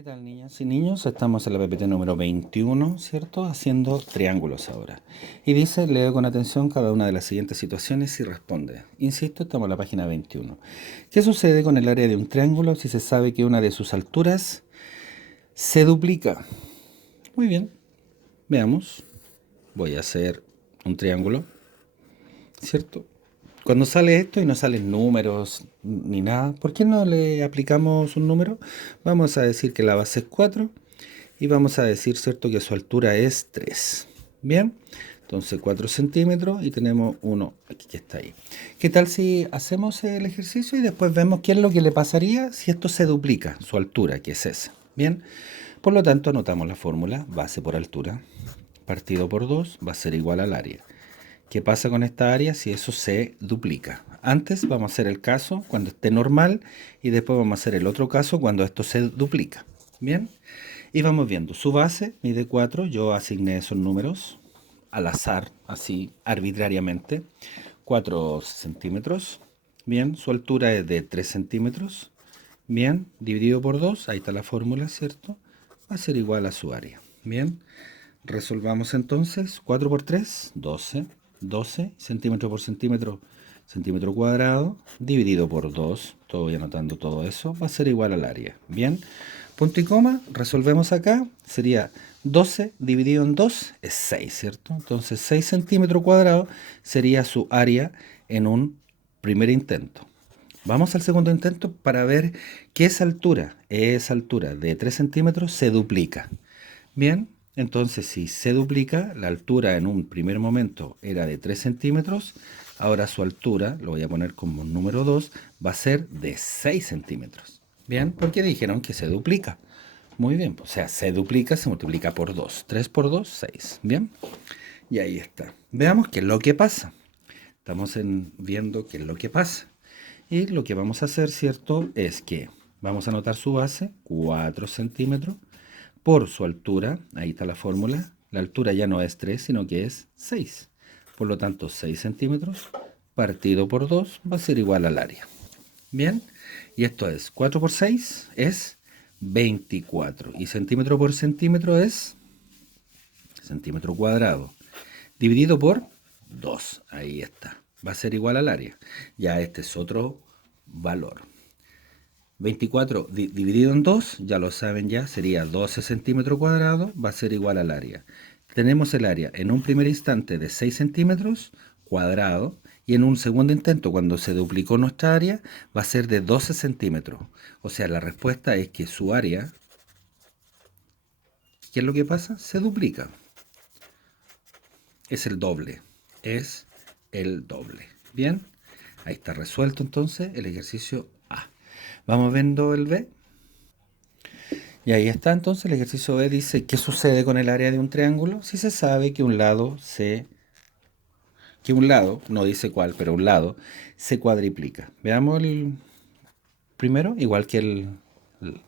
¿Qué tal, niñas y niños? Estamos en la PPT número 21, ¿cierto? Haciendo triángulos ahora. Y dice, lee con atención cada una de las siguientes situaciones y responde. Insisto, estamos en la página 21. ¿Qué sucede con el área de un triángulo si se sabe que una de sus alturas se duplica? Muy bien, veamos. Voy a hacer un triángulo, ¿cierto? Cuando sale esto y no salen números ni nada, ¿por qué no le aplicamos un número? Vamos a decir que la base es 4. Y vamos a decir, ¿cierto?, que su altura es 3. Bien, entonces 4 centímetros y tenemos uno aquí que está ahí. ¿Qué tal si hacemos el ejercicio y después vemos qué es lo que le pasaría si esto se duplica, su altura, que es esa? Bien, por lo tanto anotamos la fórmula, base por altura, partido por 2 va a ser igual al área. ¿Qué pasa con esta área si eso se duplica? Antes vamos a hacer el caso cuando esté normal y después vamos a hacer el otro caso cuando esto se duplica. Bien, y vamos viendo, su base mide 4, yo asigné esos números al azar, así arbitrariamente, 4 centímetros. Bien, su altura es de 3 centímetros. Bien, dividido por 2, ahí está la fórmula, ¿cierto? Va a ser igual a su área. Bien, resolvamos entonces, 4 por 3, 12. 12 centímetros por centímetro, centímetro cuadrado, dividido por 2, estoy anotando todo eso, va a ser igual al área. Bien, punto y coma, resolvemos acá, sería 12 dividido en 2 es 6, ¿cierto? Entonces 6 centímetros cuadrados sería su área en un primer intento. Vamos al segundo intento para ver que esa altura de 3 centímetros se duplica. Bien, entonces si se duplica, la altura en un primer momento era de 3 centímetros, ahora su altura, lo voy a poner como número 2, va a ser de 6 centímetros. Bien, porque dijeron que se duplica. Muy bien, o sea, se duplica, se multiplica por 2. 3 por 2, 6. Bien, y ahí está. Veamos qué es lo que pasa. Estamos viendo qué es lo que pasa. Y lo que vamos a hacer, ¿cierto? Es que vamos a anotar su base, 4 centímetros, por su altura, ahí está la fórmula, la altura ya no es 3, sino que es 6. Por lo tanto, 6 centímetros partido por 2 va a ser igual al área. Bien, y esto es 4 por 6 es 24. Y centímetro por centímetro es centímetro cuadrado. Dividido por 2. Ahí está. Va a ser igual al área. Ya este es otro valor. 24 dividido en 2, ya lo saben ya, sería 12 centímetros cuadrados, va a ser igual al área. Tenemos el área en un primer instante de 6 centímetros cuadrado y en un segundo intento, cuando se duplicó nuestra área, va a ser de 12 centímetros. O sea, la respuesta es que su área, ¿qué es lo que pasa? Se duplica. Es el doble. Es el doble. Bien, ahí está resuelto entonces el ejercicio A. Vamos viendo el B. Y ahí está entonces el ejercicio B, dice, ¿qué sucede con el área de un triángulo? Si se sabe que un lado, no dice cuál, pero un lado, se cuadriplica. Veamos el primero, igual que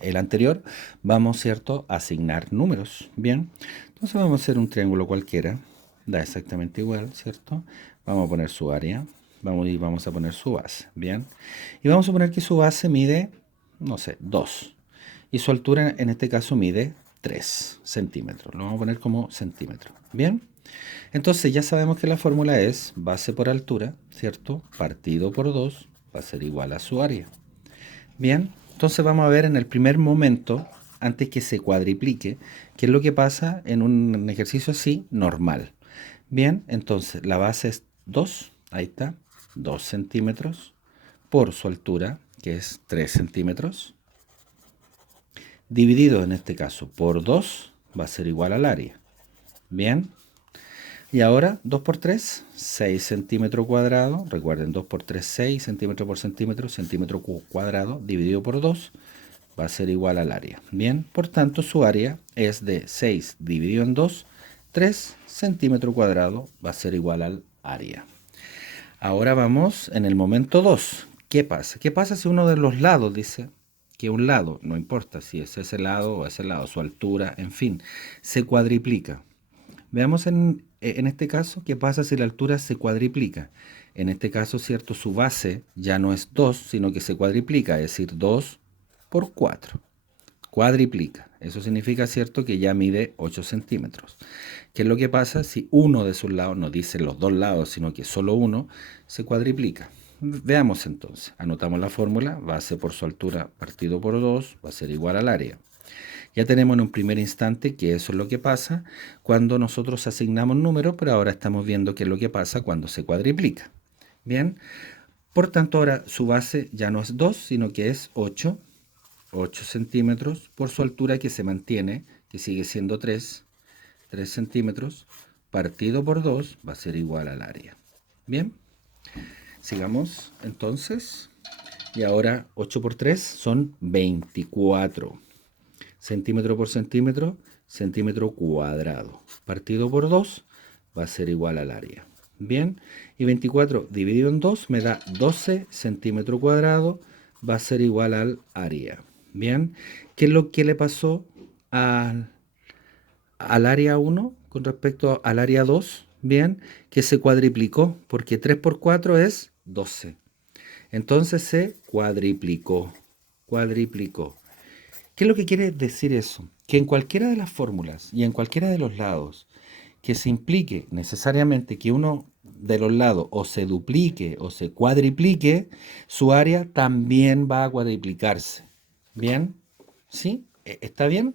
el anterior, vamos, ¿cierto?, a asignar números. Bien, entonces vamos a hacer un triángulo cualquiera, da exactamente igual, ¿cierto? Vamos a poner su área, vamos a poner su base, ¿bien? Y vamos a poner que su base mide, no sé, 2. Y su altura en este caso mide 3 centímetros. Lo vamos a poner como centímetro. Bien. Entonces ya sabemos que la fórmula es base por altura, ¿cierto? Partido por 2 va a ser igual a su área. Bien. Entonces vamos a ver en el primer momento, antes que se cuadriplique, qué es lo que pasa en un ejercicio así normal. Bien. Entonces la base es 2. Ahí está. 2 centímetros por su altura, que es 3 centímetros dividido en este caso por 2 va a ser igual al área. Bien. Y ahora 2 por 3, 6 centímetros cuadrados. Recuerden, 2 por 3, 6 centímetros por centímetro, centímetro cuadrado dividido por 2 va a ser igual al área. Bien, por tanto su área es de 6 dividido en 2, 3 centímetros cuadrados va a ser igual al área. Ahora vamos en el momento 2. ¿Qué pasa? ¿Qué pasa si uno de los lados dice que un lado, no importa si es ese lado o ese lado, su altura, en fin, se cuadriplica? Veamos en este caso qué pasa si la altura se cuadriplica. En este caso, ¿cierto? Su base ya no es 2, sino que se cuadriplica, es decir, 2 por 4. Cuadriplica. Eso significa, ¿cierto?, que ya mide 8 centímetros. ¿Qué es lo que pasa si uno de sus lados, no dice los dos lados, sino que solo uno, se cuadriplica? Veamos entonces. Anotamos la fórmula. Base por su altura partido por 2 va a ser igual al área. Ya tenemos en un primer instante que eso es lo que pasa cuando nosotros asignamos números, pero ahora estamos viendo qué es lo que pasa cuando se cuadriplica. Bien, por tanto ahora su base ya no es 2, sino que es 8 centímetros por su altura que se mantiene, que sigue siendo 3 centímetros, partido por 2 va a ser igual al área. Bien, sigamos entonces. Y ahora 8 por 3 son 24. Centímetro por centímetro, centímetro cuadrado. Partido por 2 va a ser igual al área. Bien, y 24 dividido en 2 me da 12 centímetros cuadrados, va a ser igual al área. Bien, ¿qué es lo que le pasó al área 1 con respecto al área 2? Bien, que se cuadriplicó, porque 3 por 4 es 12. Entonces se cuadriplicó, cuadriplicó. ¿Qué es lo que quiere decir eso? Que en cualquiera de las fórmulas y en cualquiera de los lados que se implique necesariamente que uno de los lados o se duplique o se cuadriplique, su área también va a cuadriplicarse. ¿Bien? ¿Sí? ¿Está bien?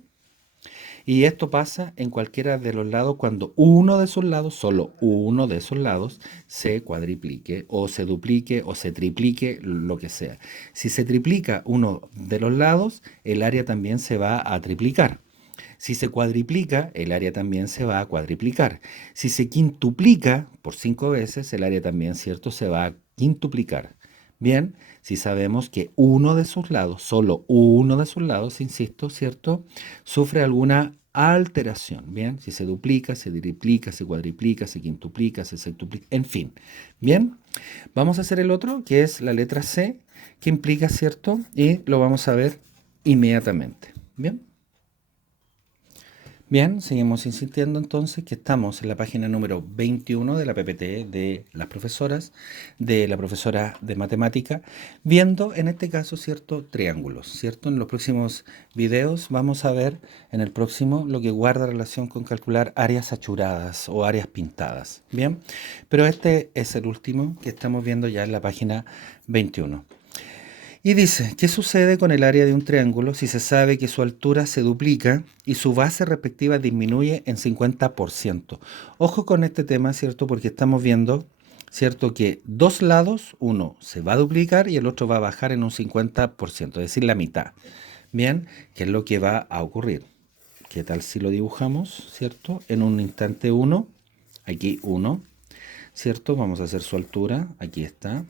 Y esto pasa en cualquiera de los lados cuando uno de esos lados, solo uno de esos lados, se cuadriplique o se duplique o se triplique, lo que sea. Si se triplica uno de los lados, el área también se va a triplicar. Si se cuadriplica, el área también se va a cuadriplicar. Si se quintuplica por 5 veces, el área también, ¿cierto?, se va a quintuplicar. Bien, si sabemos que uno de sus lados, solo uno de sus lados, insisto, ¿cierto?, sufre alguna alteración. Bien, si se duplica, se triplica, se cuadriplica, se quintuplica, se sextuplica, en fin. Bien, vamos a hacer el otro, que es la letra C, que implica, ¿cierto?, y lo vamos a ver inmediatamente. Bien. Bien, seguimos insistiendo entonces que estamos en la página número 21 de la PPT de las profesoras, de la profesora de matemática, viendo en este caso, ¿cierto?, triángulos, ¿cierto? En los próximos videos vamos a ver en el próximo lo que guarda relación con calcular áreas achuradas o áreas pintadas, ¿bien? Pero este es el último que estamos viendo ya en la página 21. Y dice, ¿qué sucede con el área de un triángulo si se sabe que su altura se duplica y su base respectiva disminuye en 50%? Ojo con este tema, ¿cierto? Porque estamos viendo, ¿cierto?, que dos lados, uno se va a duplicar y el otro va a bajar en un 50%, es decir, la mitad. Bien, ¿qué es lo que va a ocurrir? ¿Qué tal si lo dibujamos, ¿cierto? En un instante 1, aquí 1, ¿cierto? Vamos a hacer su altura, aquí está.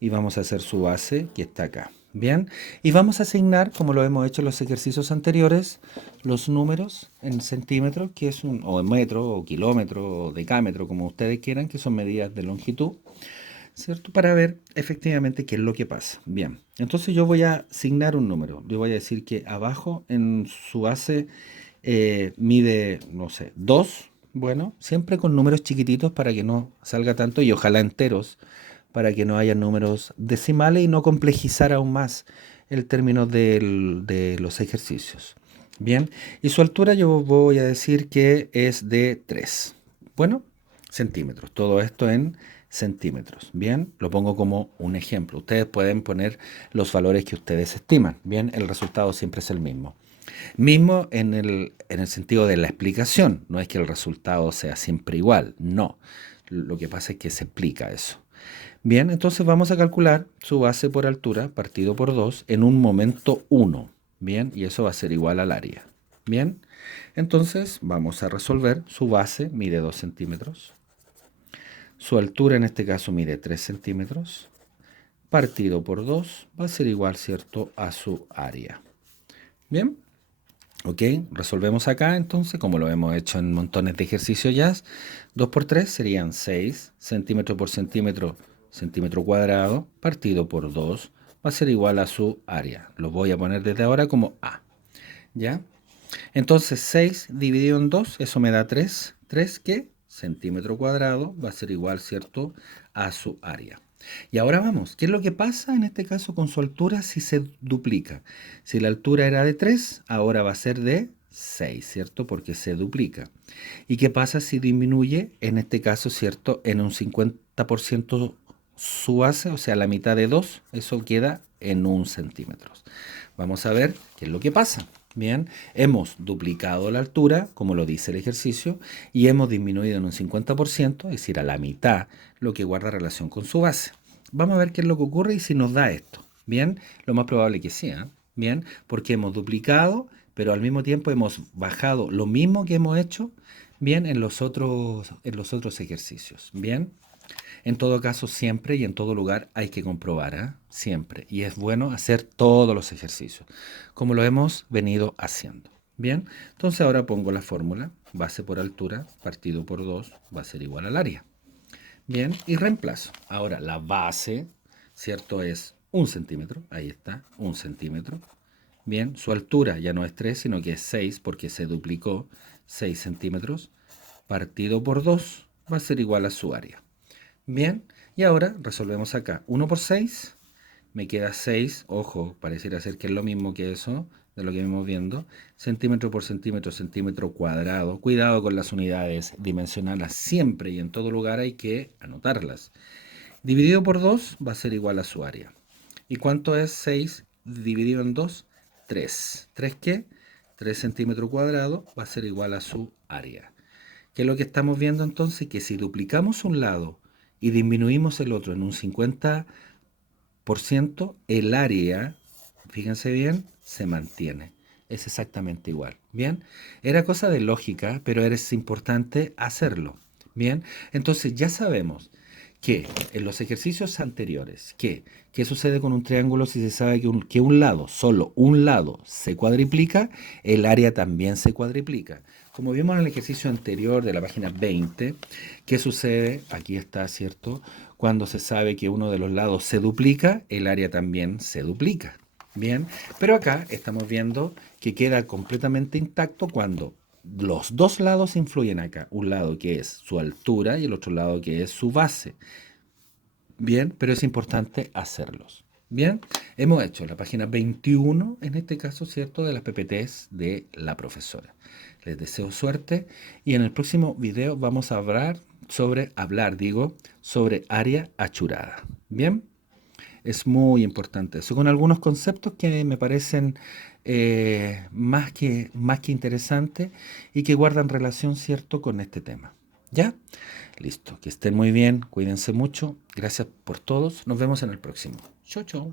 Y vamos a hacer su base que está acá. Bien, y vamos a asignar, como lo hemos hecho en los ejercicios anteriores, los números en centímetros, que es o en metro, o kilómetro, o decámetro, como ustedes quieran, que son medidas de longitud, ¿cierto? Para ver efectivamente qué es lo que pasa. Bien, entonces yo voy a asignar un número. Yo voy a decir que abajo en su base mide, no sé, 2. Bueno, siempre con números chiquititos para que no salga tanto y ojalá enteros para que no haya números decimales y no complejizar aún más el término de los ejercicios. Bien, y su altura yo voy a decir que es de 3. Bueno, centímetros. Todo esto en centímetros. Bien, lo pongo como un ejemplo. Ustedes pueden poner los valores que ustedes estiman. Bien, el resultado siempre es el mismo. Mismo en el sentido de la explicación. No es que el resultado sea siempre igual. No. Lo que pasa es que se explica eso. Bien, entonces vamos a calcular su base por altura partido por 2 en un momento 1. Bien, y eso va a ser igual al área. Bien, entonces vamos a resolver. Su base mide 2 centímetros. Su altura en este caso mide 3 centímetros. Partido por 2 va a ser igual, ¿cierto?, a su área. Bien, ok, resolvemos acá entonces, como lo hemos hecho en montones de ejercicios ya. 2 por 3 serían 6 centímetros por centímetro, centímetro cuadrado, partido por 2 va a ser igual a su área. Lo voy a poner desde ahora como A. ¿Ya? Entonces 6 dividido en 2, eso me da 3. ¿3 qué? Centímetro cuadrado va a ser igual, ¿cierto?, a su área. Y ahora vamos, ¿qué es lo que pasa en este caso con su altura si se duplica? Si la altura era de 3, ahora va a ser de 6, ¿cierto? Porque se duplica. ¿Y qué pasa si disminuye, en este caso, ¿cierto? En un 50% su base, o sea, la mitad de 2, eso queda en 1 centímetro. Vamos a ver qué es lo que pasa. Bien, hemos duplicado la altura, como lo dice el ejercicio, y hemos disminuido en un 50%, es decir, a la mitad, lo que guarda relación con su base. Vamos a ver qué es lo que ocurre y si nos da esto. Bien, lo más probable que sea. Bien, porque hemos duplicado, pero al mismo tiempo hemos bajado lo mismo que hemos hecho, bien, en los otros ejercicios. Bien, en todo caso, siempre y en todo lugar hay que comprobar, ¿eh? Siempre. Y es bueno hacer todos los ejercicios, como lo hemos venido haciendo. Bien, entonces ahora pongo la fórmula, base por altura, partido por 2, va a ser igual al área. Bien, y reemplazo. Ahora la base, ¿cierto? Es 1 centímetro, ahí está, 1 centímetro. Bien, su altura ya no es 3, sino que es 6 porque se duplicó 6 centímetros. Partido por 2 va a ser igual a su área. Bien, y ahora resolvemos acá. 1 por 6, me queda 6. Ojo, pareciera ser que es lo mismo que eso, de lo que vamos viendo. Centímetro por centímetro, centímetro cuadrado. Cuidado con las unidades, dimensionarlas siempre y en todo lugar hay que anotarlas. Dividido por 2 va a ser igual a su área. ¿Y cuánto es 6 dividido en 2? 3. ¿3 qué? 3 centímetros cuadrados va a ser igual a su área. ¿Qué es lo que estamos viendo entonces? Que si duplicamos un lado y disminuimos el otro en un 50%, el área, fíjense bien, se mantiene. Es exactamente igual. Bien, era cosa de lógica, pero es importante hacerlo. Bien, entonces ya sabemos que en los ejercicios anteriores, ¿qué sucede con un triángulo si se sabe que un lado, solo un lado, se cuadriplica? El área también se cuadriplica. Como vimos en el ejercicio anterior de la página 20, ¿qué sucede? Aquí está, ¿cierto? Cuando se sabe que uno de los lados se duplica, el área también se duplica. Bien, pero acá estamos viendo que queda completamente intacto cuando los dos lados influyen acá. Un lado que es su altura y el otro lado que es su base. Bien, pero es importante hacerlos. Bien, hemos hecho la página 21, en este caso, ¿cierto?, de las PPTs de la profesora. Les deseo suerte y en el próximo video vamos a sobre área achurada. Bien, es muy importante eso, con algunos conceptos que me parecen más que interesantes y que guardan relación, ¿cierto?, con este tema. ¿Ya? Listo, que estén muy bien, cuídense mucho, gracias por todos, nos vemos en el próximo. Chau, chau.